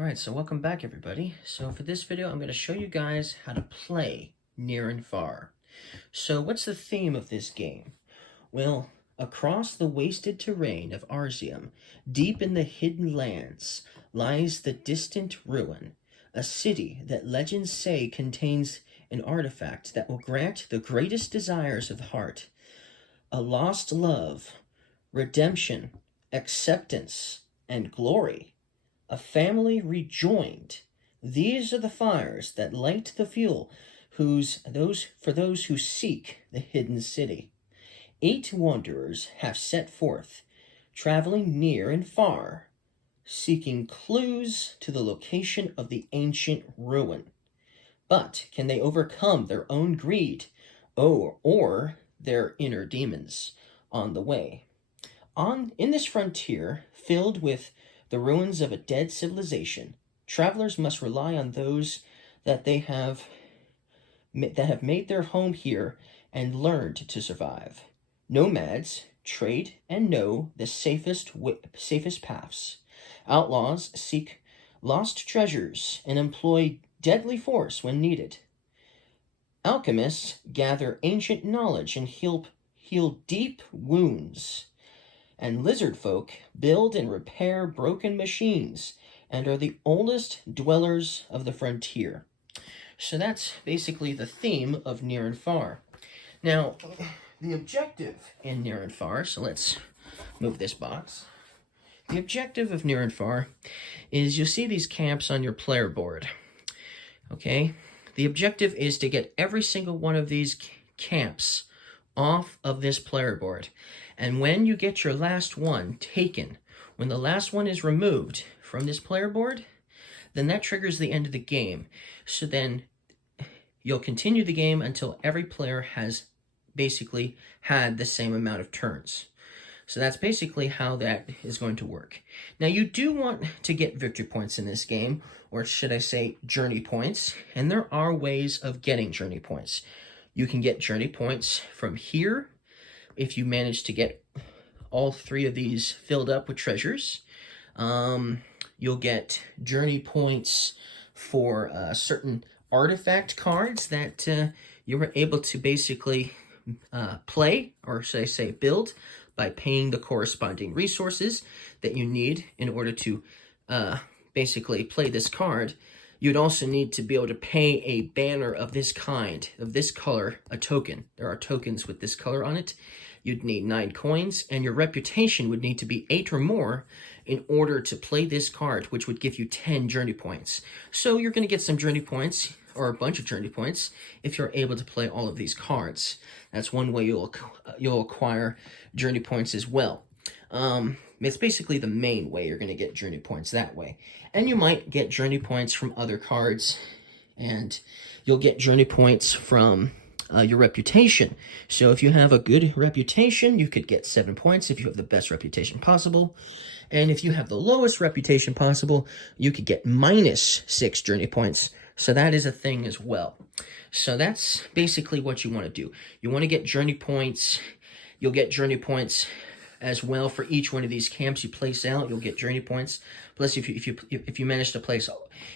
Alright, so welcome back everybody. So for this video, I'm going to show you guys how to play Near and Far. So what's the theme of this game? Well, across the wasted terrain of Arzium, deep in the hidden lands, lies the distant ruin, a city that legends say contains an artifact that will grant the greatest desires of the heart. A lost love, redemption, acceptance, and glory. A family rejoined. These are the fires that light the fuel for those who seek the hidden city. 8 wanderers have set forth, traveling near and far, seeking clues to the location of the ancient ruin. But can they overcome their own greed or their inner demons on the way? In this frontier, filled with the ruins of a dead civilization, travelers must rely on those that have made their home here and learned to survive. Nomads trade and know the safest paths. Outlaws seek lost treasures and employ deadly force when needed. Alchemists gather ancient knowledge and heal deep wounds. And lizard folk build and repair broken machines and are the oldest dwellers of the frontier. So that's basically the theme of Near and Far. Now, the objective in Near and Far, so let's move this box. The objective of Near and Far is you'll see these camps on your player board. Okay? The objective is to get every single one of these camps off of this player board. And when you get your last one taken, when the last one is removed from this player board, then that triggers the end of the game. So then you'll continue the game until every player has basically had the same amount of turns. So that's basically how that is going to work. Now you do want to get victory points in this game, or should I say journey points, and there are ways of getting journey points. You can get journey points from here if you manage to get all 3 of these filled up with treasures. You'll get journey points for certain artifact cards that you were able to basically play, or should I say build, by paying the corresponding resources that you need in order to basically play this card. You'd also need to be able to pay a banner of this kind, of this color, a token. There are tokens with this color on it. You'd need 9 coins, and your reputation would need to be 8 or more in order to play this card, which would give you 10 journey points. So you're going to get some journey points, or a bunch of journey points, if you're able to play all of these cards. That's one way you'll acquire journey points as well. It's basically the main way you're going to get journey points that way. And you might get journey points from other cards, and you'll get journey points from your reputation. So if you have a good reputation, you could get 7 points if you have the best reputation possible. And if you have the lowest reputation possible, you could get -6 journey points. So that is a thing as well. So that's basically what you want to do. You want to get journey points. You'll get journey points as well for each one of these camps you place out. You'll get journey points. Plus, if you manage to place,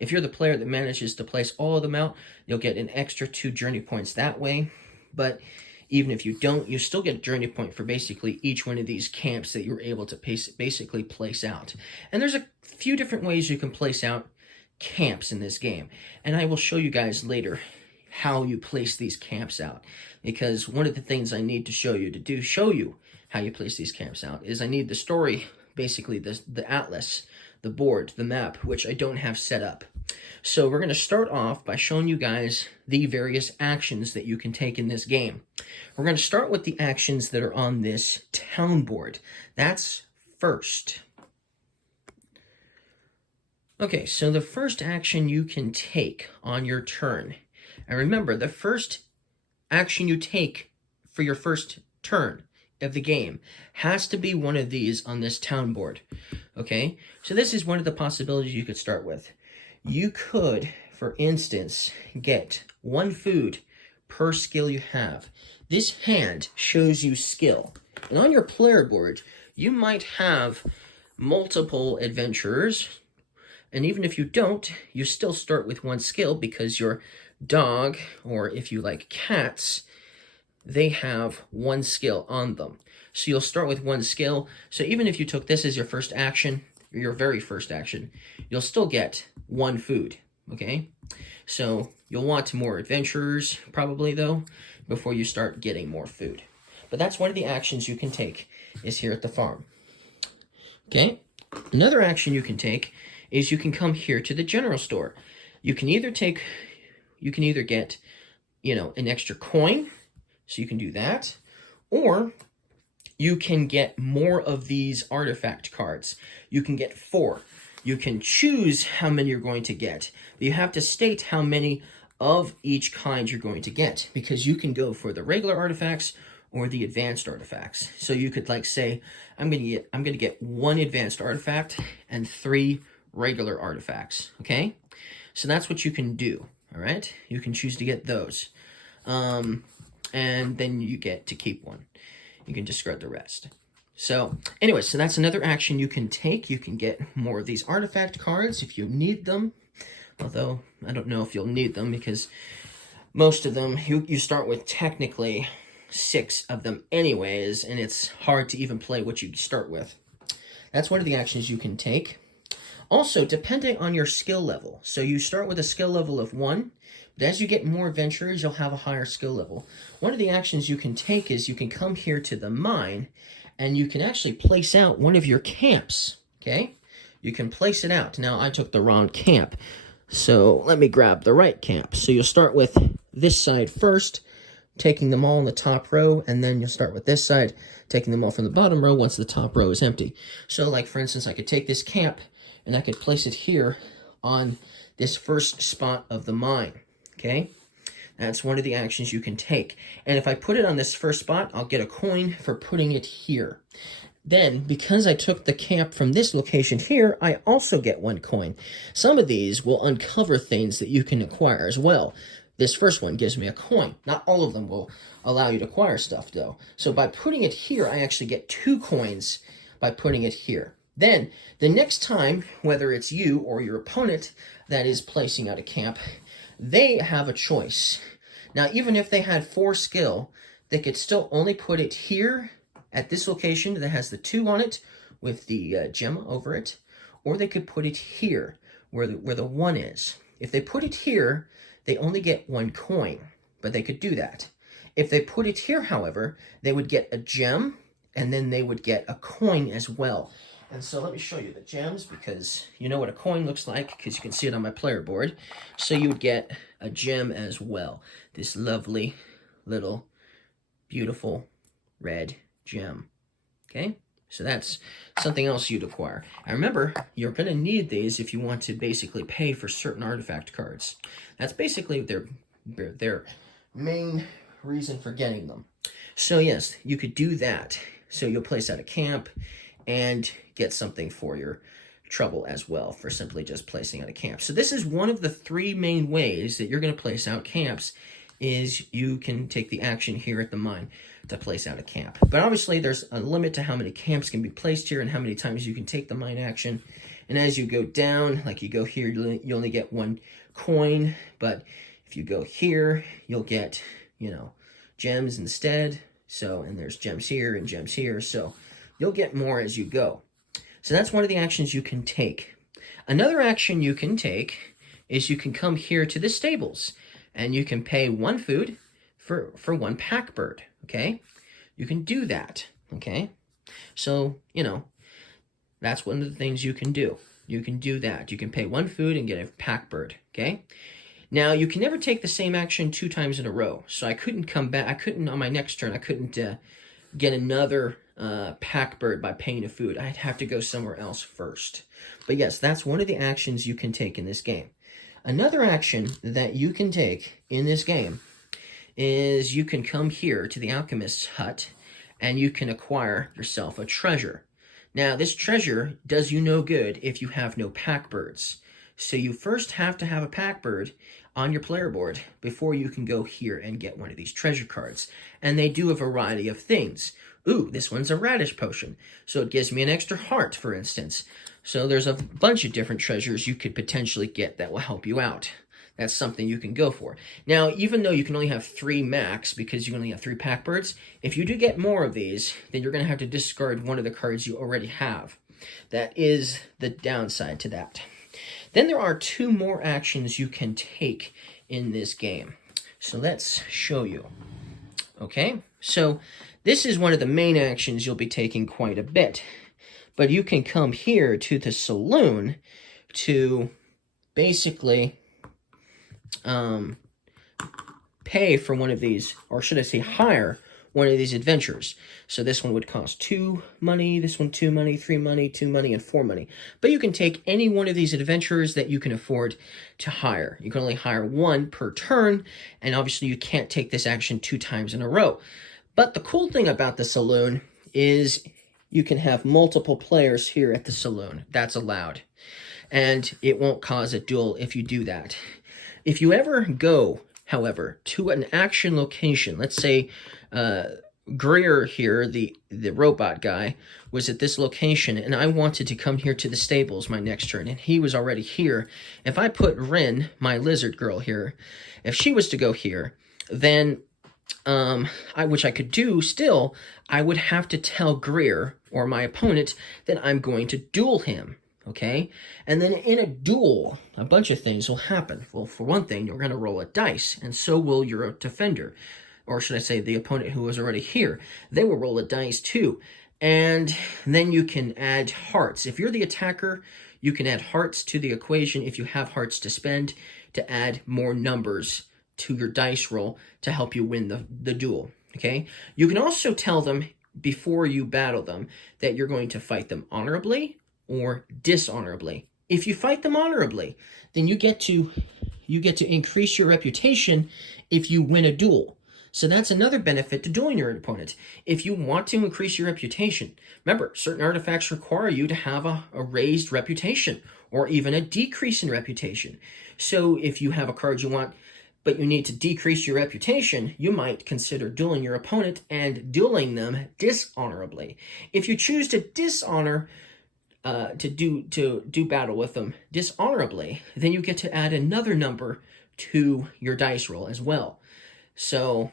if you're the player that manages to place all of them out, you'll get an extra 2 journey points that way. But even if you don't, you still get a journey point for basically each one of these camps that you're able to basically place out. And there's a few different ways you can place out camps in this game, and I will show you guys later how you place these camps out, because one of the things I need to show you how you place these camps out is I need the story, basically the atlas, the board, the map, which I don't have set up. So we're going to start off by showing you guys the various actions that you can take in this game. We're going to start with the actions that are on this town board. That's first. Okay, so the first action you can take on your turn, and remember, the first action you take for your first turn of the game has to be one of these on this town board. Okay, so this is one of the possibilities you could start with. You could, for instance, get 1 food per skill you have. This hand shows you skill, and on your player board, you might have multiple adventurers, And even if you don't, you still start with 1 skill because your dog, or if you like cats, they have 1 skill on them. So you'll start with 1 skill. So even if you took this as your first action, your very first action, you'll still get 1 food, okay? So you'll want more adventurers probably though, before you start getting more food. But that's one of the actions you can take is here at the farm. Okay, another action you can take is you can come here to the general store. You can either get, an extra coin, so you can do that, or you can get more of these artifact cards. You can get 4. You can choose how many you're going to get, but you have to state how many of each kind you're going to get, because you can go for the regular artifacts or the advanced artifacts. So you could like say, I'm gonna get 1 advanced artifact and 3 regular artifacts. Okay, so that's what you can do. All right, you can choose to get those, and then you get to keep 1. You can discard the rest. So anyway, so that's another action you can take. You can get more of these artifact cards if you need them. Although I don't know if you'll need them, because most of them you start with technically 6 of them anyways, and it's hard to even play what you start with. That's one of the actions you can take. Also, depending on your skill level. So you start with a skill level of 1, but as you get more adventurers, you'll have a higher skill level. One of the actions you can take is you can come here to the mine, and you can actually place out one of your camps, okay? You can place it out. Now, I took the wrong camp, so let me grab the right camp. So you'll start with this side first, taking them all in the top row, and then you'll start with this side, taking them all from the bottom row once the top row is empty. So like, for instance, I could take this camp, and I could place it here on this first spot of the mine, okay? That's one of the actions you can take. And if I put it on this first spot, I'll get a coin for putting it here. Then, because I took the camp from this location here, I also get 1 coin. Some of these will uncover things that you can acquire as well. This first one gives me a coin. Not all of them will allow you to acquire stuff, though. So by putting it here, I actually get 2 coins by putting it here. Then, the next time, whether it's you or your opponent that is placing out a camp, they have a choice. Now, even if they had 4 skill, they could still only put it here at this location that has the 2 on it with the gem over it, or they could put it here where the 1 is. If they put it here, they only get 1 coin, but they could do that. If they put it here, however, they would get a gem, and then they would get a coin as well. And so let me show you the gems, because you know what a coin looks like, because you can see it on my player board. So you would get a gem as well. This lovely, little, beautiful red gem. Okay? So that's something else you'd acquire. And remember, you're going to need these if you want to basically pay for certain artifact cards. That's basically their main reason for getting them. So yes, you could do that. So you'll place out a camp and get something for your trouble as well for simply just placing out a camp. So this is one of the 3 main ways that you're going to place out camps, is you can take the action here at the mine to place out a camp. But obviously there's a limit to how many camps can be placed here and how many times you can take the mine action. And as you go down, like you go here, you only get 1 coin, but if you go here, you'll get, gems instead. So, and there's gems here and gems here, so you'll get more as you go. So that's one of the actions you can take. Another action you can take is you can come here to the stables, and you can pay 1 food for 1 pack bird, okay? You can do that, okay? So, that's one of the things you can do. You can do that. You can pay 1 food and get a pack bird, okay? Now, you can never take the same action 2 times in a row. So I couldn't come back. On my next turn, I couldn't get another pack bird by paying a food. I'd have to go somewhere else first. But yes, that's one of the actions you can take in this game. Another action that you can take in this game is you can come here to the alchemist's hut, and you can acquire yourself a treasure. Now, this treasure does you no good if you have no pack birds. So you first have to have a pack bird on your player board before you can go here and get one of these treasure cards. And they do a variety of things. Ooh, this one's a radish potion, so it gives me an extra heart, for instance. So there's a bunch of different treasures you could potentially get that will help you out. That's something you can go for. Now, even though you can only have 3 max because you only have 3 pack birds, if you do get more of these, then you're going to have to discard one of the cards you already have. That is the downside to that. Then there are 2 more actions you can take in this game. So let's show you. Okay, so this is one of the main actions you'll be taking quite a bit. But you can come here to the saloon to basically pay for one of these, or should I say hire one of these adventures. So this one would cost 2 money, this one 2 money, 3 money, 2 money, and 4 money. But you can take any one of these adventures that you can afford to hire. You can only hire 1 per turn, and obviously you can't take this action 2 times in a row. But the cool thing about the saloon is you can have multiple players here at the saloon. That's allowed. And it won't cause a duel if you do that. If you ever go, however, to an action location, let's say Greer here, the robot guy, was at this location, and I wanted to come here to the stables my next turn, and he was already here. If I put Rin, my lizard girl, here, if she was to go here, then which I could do still, I would have to tell Greer, or my opponent, that I'm going to duel him, okay? And then in a duel, a bunch of things will happen. Well, for one thing, you're going to roll a dice, and so will your defender. Or should I say the opponent who was already here. They will roll a dice too. And then you can add hearts. If you're the attacker, you can add hearts to the equation if you have hearts to spend to add more numbers to your dice roll to help you win the duel, okay? You can also tell them before you battle them that you're going to fight them honorably or dishonorably. If you fight them honorably, then you get to increase your reputation if you win a duel. So that's another benefit to dueling your opponent. If you want to increase your reputation, remember, certain artifacts require you to have a raised reputation or even a decrease in reputation. So if you have a card you want, but you need to decrease your reputation, you might consider dueling your opponent and dueling them dishonorably. If you choose to dishonor, to do battle with them dishonorably, then you get to add another number to your dice roll as well. So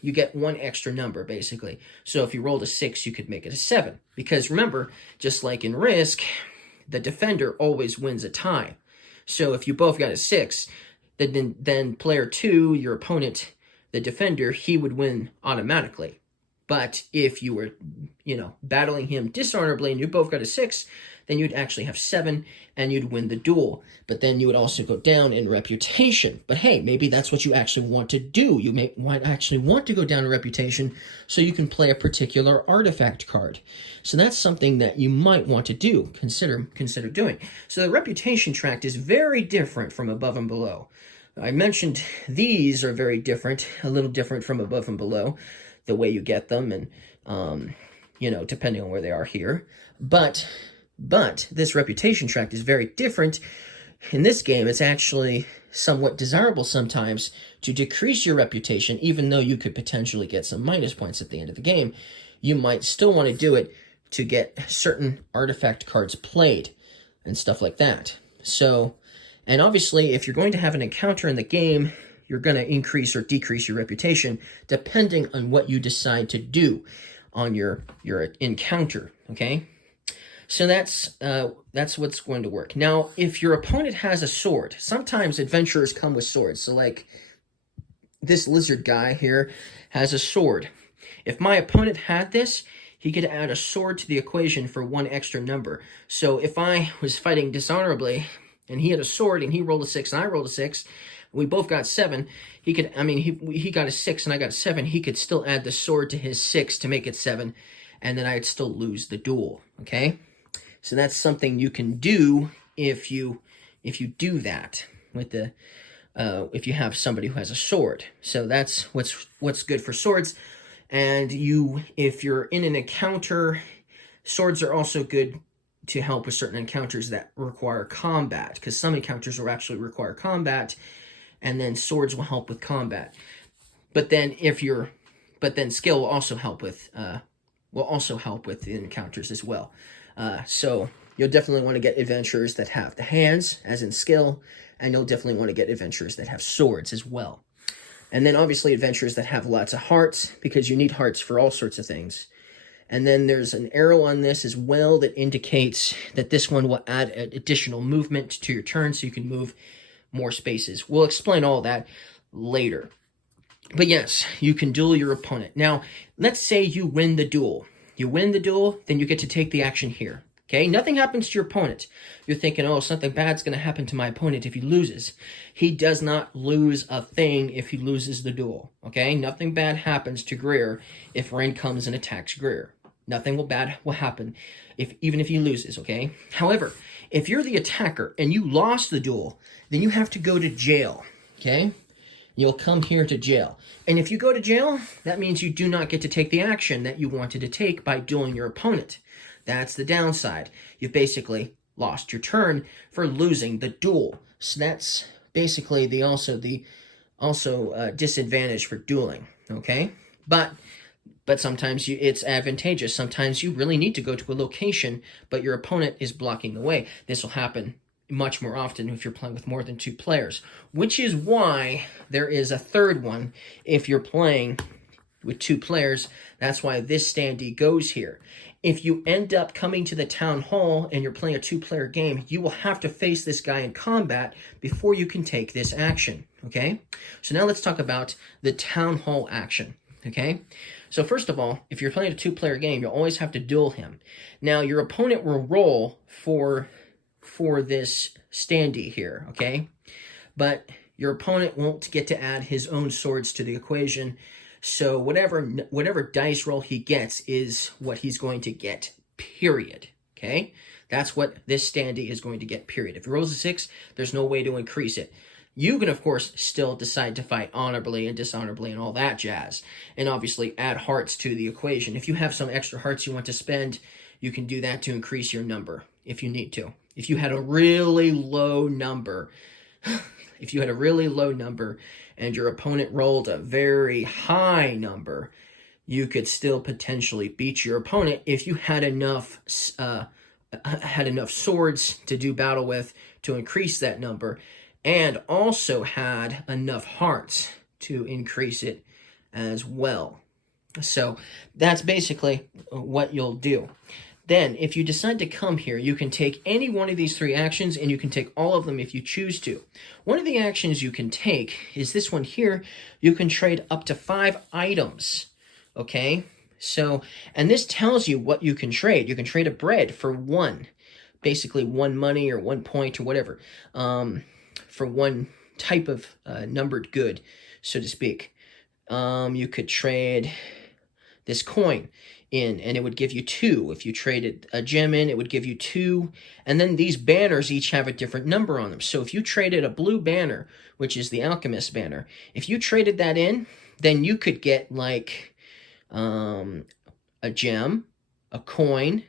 you get 1 extra number, basically. So if you rolled a 6, you could make it a 7. Because remember, just like in Risk, the defender always wins a tie. So if you both got a 6, then player 2, your opponent, the defender, he would win automatically. But if you were, battling him dishonorably and you both got a 6, then you'd actually have 7 and you'd win the duel. But then you would also go down in reputation. But hey, maybe that's what you actually want to do. You might actually want to go down in reputation so you can play a particular artifact card. So that's something that you might want to do, consider doing. So the reputation tract is very different from above and below. I mentioned these are very different, a little different from above and below, the way you get them and, depending on where they are here. But this reputation tract is very different. In this game, it's actually somewhat desirable sometimes to decrease your reputation, even though you could potentially get some minus points at the end of the game. You might still want to do it to get certain artifact cards played and stuff like that. So, and obviously, if you're going to have an encounter in the game, you're going to increase or decrease your reputation depending on what you decide to do on your encounter, okay? So that's what's going to work. Now, if your opponent has a sword, sometimes adventurers come with swords. So like this lizard guy here has a sword. If my opponent had this, he could add a sword to the equation for 1 extra number. So if I was fighting dishonorably and he had a sword and he rolled a 6 and I rolled a 6, we both got 7, he got a 6 and I got a 7, he could still add the sword to his 6 to make it 7, and then I'd still lose the duel, okay? So that's something you can do if you do that with the if you have somebody who has a sword. So that's what's good for swords. And if you're in an encounter, swords are also good to help with certain encounters that require combat, because some encounters will actually require combat, and then swords will help with combat. But then skill will also help with the encounters as well. So You'll definitely want to get adventurers that have the hands, as in skill, and you'll definitely want to get adventurers that have swords as well. And then obviously adventurers that have lots of hearts, because you need hearts for all sorts of things. And then there's an arrow on this as well that indicates that this one will add additional movement to your turn, so you can move more spaces. We'll explain all that later. But yes, you can duel your opponent. Now, let's say you win the duel. You win the duel, then you get to take the action here. Okay, nothing happens to your opponent. You're thinking, oh, something bad's going to happen to my opponent if he loses. He does not lose a thing if he loses the duel. Okay, nothing bad happens to Greer if Ren comes and attacks Greer. Nothing bad will happen even if he loses, okay? However, if you're the attacker and you lost the duel, then you have to go to jail, okay? You'll come here to jail. And if you go to jail, that means you do not get to take the action that you wanted to take by dueling your opponent. That's the downside. You've basically lost your turn for losing the duel. So that's basically the disadvantage for dueling, okay? But sometimes it's advantageous. Sometimes you really need to go to a location, but your opponent is blocking the way. This will happen much more often if you're playing with more than 2 players, which is why there is a third one if you're playing with 2 players. That's why this standee goes here. If you end up coming to the town hall and you're playing a 2-player game, you will have to face this guy in combat before you can take this action, okay? So now let's talk about the town hall action, okay? So first of all, if you're playing a 2-player game, you'll always have to duel him. Now, your opponent will roll for this standee here, okay? But your opponent won't get to add his own swords to the equation. So whatever dice roll he gets is what he's going to get, period, okay? That's what this standee is going to get, period. If he rolls a 6, there's no way to increase it. You can, of course, still decide to fight honorably and dishonorably and all that jazz, and obviously add hearts to the equation. If you have some extra hearts you want to spend, you can do that to increase your number if you need to. If you had a really low number, and your opponent rolled a very high number, you could still potentially beat your opponent if you had enough swords to do battle with to increase that number, and also had enough hearts to increase it as well. So that's basically what you'll do. Then, if you decide to come here, you can take any one of these 3 actions, and you can take all of them if you choose to. One of the actions you can take is this one here. You can trade up to 5 items, okay? So, and this tells you what you can trade. You can trade a bread for 1, basically 1 money or 1 point or whatever, for 1 type of numbered good, so to speak. You could trade this coin in, and it would give you 2. If you traded a gem in, it would give you 2. And then these banners each have a different number on them. So if you traded a blue banner, which is the alchemist banner, if you traded that in, then you could get like a gem, a coin,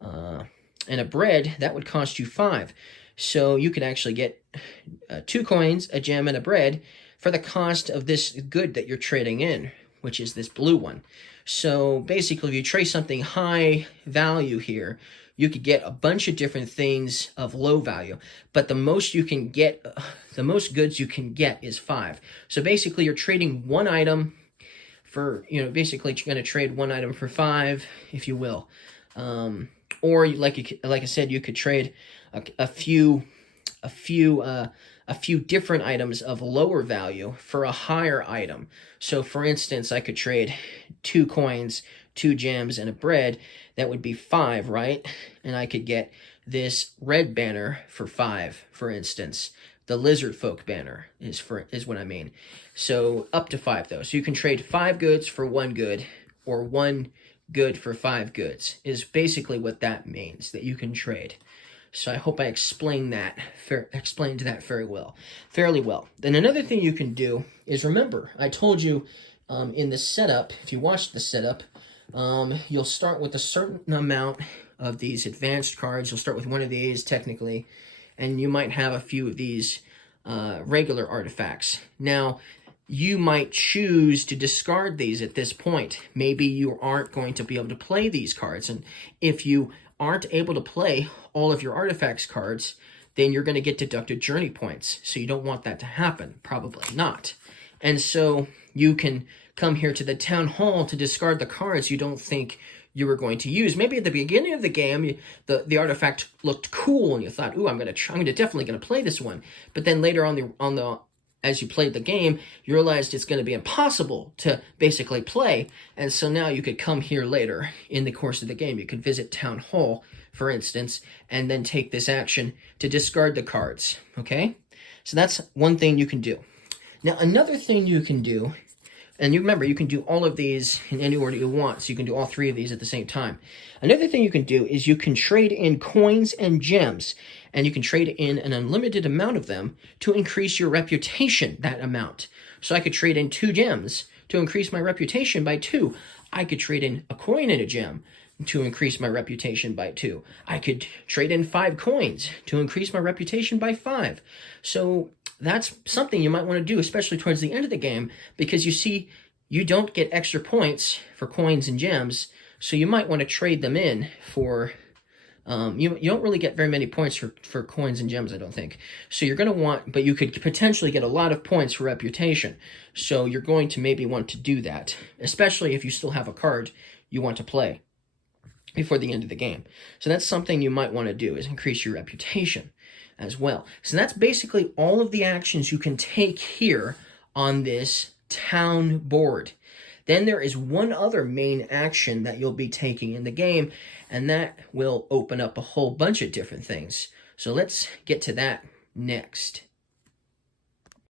and a bread. That would cost you 5. So you could actually get 2 coins, a gem, and a bread for the cost of this good that you're trading in, which is this blue one. So basically, if you trade something high value here, you could get a bunch of different things of low value. But the most you can get, the most goods you can get is 5. So basically, you're trading 1 item for, basically you're going to trade 1 item for 5, if you will. Or like I said, you could trade a few different items of lower value for a higher item. So for instance, I could trade 2 coins, 2 gems, and a bread. That would be 5, right? And I could get this red banner for 5, for instance. The lizard folk banner is what I mean. So up to 5 though. So you can trade 5 goods for 1 good, or 1 good for 5 goods, is basically what that means, that you can trade. So I hope I explained that fairly well. Then another thing you can do is, remember, I told you in the setup, if you watch the setup, you'll start with a certain amount of these advanced cards. You'll start with 1 of these, technically, and you might have a few of these regular artifacts. Now, you might choose to discard these at this point. Maybe you aren't going to be able to play these cards, and if you aren't able to play all of your artifacts cards, then you're going to get deducted journey points. So you don't want that to happen. Probably not. And so you can come here to the town hall to discard the cards you don't think you were going to use. Maybe at the beginning of the game, the artifact looked cool, and you thought, "Ooh, I'm definitely gonna play this one." But then later as you played the game, you realized it's going to be impossible to basically play, and so now you could come here later in the course of the game. You could visit Town Hall, for instance, and then take this action to discard the cards, okay? So that's one thing you can do. Now, another thing you can do, and you remember, you can do all of these in any order you want, so you can do all three of these at the same time. Another thing you can do is you can trade in coins and gems, and you can trade in an unlimited amount of them to increase your reputation, that amount. So I could trade in 2 gems to increase my reputation by 2. I could trade in a coin and a gem to increase my reputation by 2. I could trade in 5 coins to increase my reputation by 5. So that's something you might want to do, especially towards the end of the game, because you see, you don't get extra points for coins and gems, so you might want to trade them in for... you don't really get very many points for coins and gems, I don't think. So you're going to want, but you could potentially get a lot of points for reputation. So you're going to maybe want to do that, especially if you still have a card you want to play before the end of the game. So that's something you might want to do, is increase your reputation as well. So that's basically all of the actions you can take here on this town board. Then there is one other main action that you'll be taking in the game, and that will open up a whole bunch of different things. So let's get to that next.